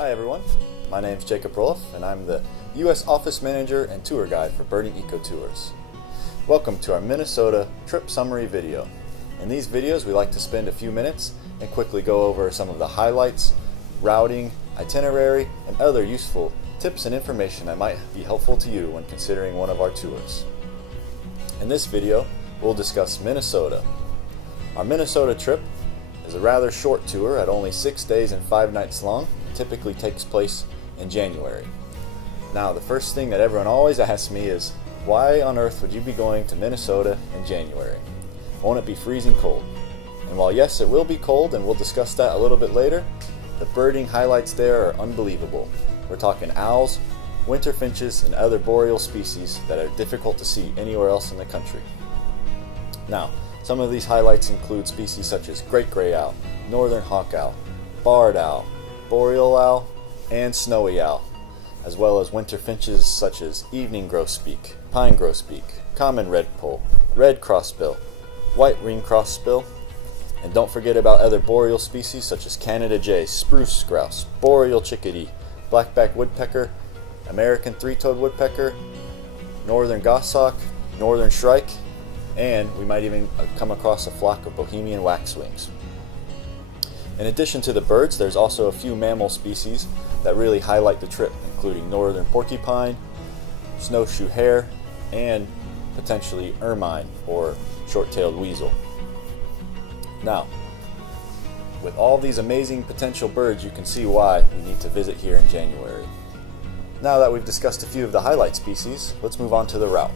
Hi everyone, my name is Jacob Roloff and I'm the U.S. Office Manager and Tour Guide for Birding Ecotours. Welcome to our Minnesota trip summary video. In these videos we like to spend a few minutes and quickly go over some of the highlights, routing, itinerary, and other useful tips and information that might be helpful to you when considering one of our tours. In this video we'll discuss Minnesota. Our Minnesota trip is a rather short tour at only 6 days and 5 nights long. It typically takes place in January. Now the first thing that everyone always asks me is, why on earth would you be going to Minnesota in January? Won't it be freezing cold? And while yes, it will be cold, and we'll discuss that a little bit later, the birding highlights there are unbelievable. We're talking owls, winter finches, and other boreal species that are difficult to see anywhere else in the country. Now, some of these highlights include species such as great gray owl, northern hawk owl, barred owl, boreal owl, and snowy owl, as well as winter finches such as evening grosbeak, pine grosbeak, common redpoll, red crossbill, white ring crossbill, and don't forget about other boreal species such as Canada jay, spruce grouse, boreal chickadee, blackback woodpecker, American three-toed woodpecker, northern goshawk, northern shrike, and we might even come across a flock of Bohemian waxwings. In addition to the birds, there's also a few mammal species that really highlight the trip, including northern porcupine, snowshoe hare, and potentially ermine or short-tailed weasel. Now, with all these amazing potential birds, you can see why we need to visit here in January. Now that we've discussed a few of the highlight species, let's move on to the route.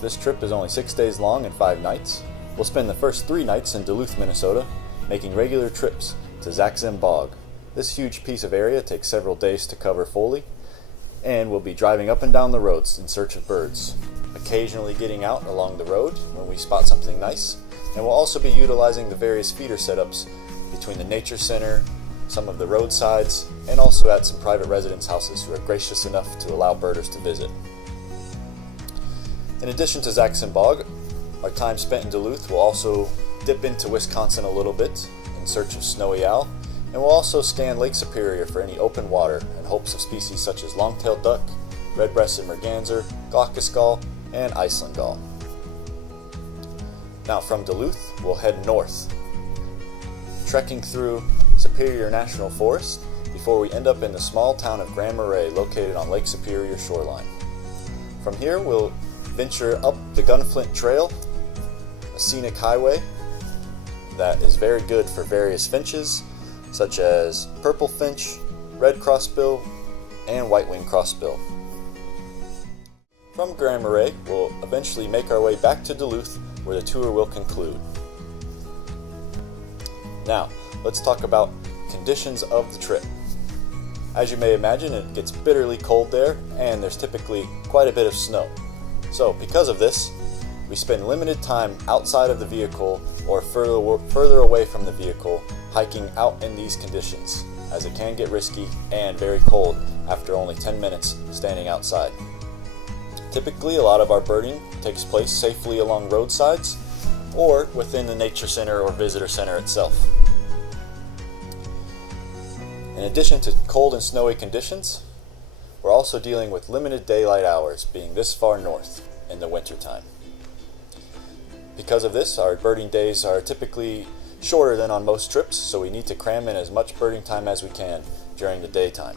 This trip is only 6 days long and 5 nights. We'll spend the first 3 nights in Duluth, Minnesota, making regular trips to Zaxim Bog. This huge piece of area takes several days to cover fully, and we'll be driving up and down the roads in search of birds, occasionally getting out along the road when we spot something nice, and we'll also be utilizing the various feeder setups between the nature center, some of the roadsides, and also at some private residence houses who are gracious enough to allow birders to visit. In addition to Zaxim Bog, our time spent in Duluth will also dip into Wisconsin a little bit in search of snowy owl, and we'll also scan Lake Superior for any open water in hopes of species such as long-tailed duck, red-breasted merganser, glaucous gull, and Iceland gull. Now from Duluth, we'll head north, trekking through Superior National Forest before we end up in the small town of Grand Marais located on Lake Superior shoreline. From here, we'll venture up the Gunflint Trail, a scenic highway that is very good for various finches such as purple finch, red crossbill, and white-winged crossbill. From Grand Marais, we'll eventually make our way back to Duluth where the tour will conclude. Now, let's talk about conditions of the trip. As you may imagine, it gets bitterly cold there, and there's typically quite a bit of snow. So because of this, we spend limited time outside of the vehicle or further away from the vehicle hiking out in these conditions, as it can get risky and very cold after only 10 minutes standing outside. Typically, a lot of our birding takes place safely along roadsides or within the nature center or visitor center itself. In addition to cold and snowy conditions, we're also dealing with limited daylight hours being this far north in the wintertime. Because of this, our birding days are typically shorter than on most trips, so we need to cram in as much birding time as we can during the daytime.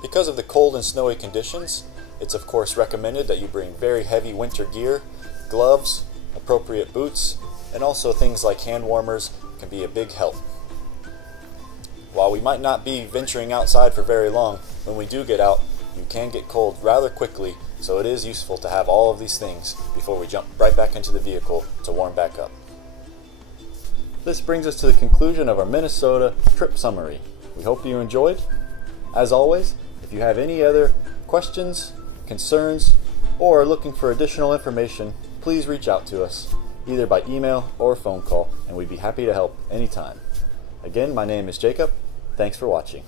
Because of the cold and snowy conditions, it's of course recommended that you bring very heavy winter gear, gloves, appropriate boots, and also things like hand warmers can be a big help. While we might not be venturing outside for very long, when we do get out, you can get cold rather quickly, so it is useful to have all of these things before we jump right back into the vehicle to warm back up. This brings us to the conclusion of our Minnesota trip summary. We hope you enjoyed. As always, if you have any other questions, concerns, or are looking for additional information, please reach out to us, either by email or phone call, and we'd be happy to help anytime. Again, my name is Jacob. Thanks for watching.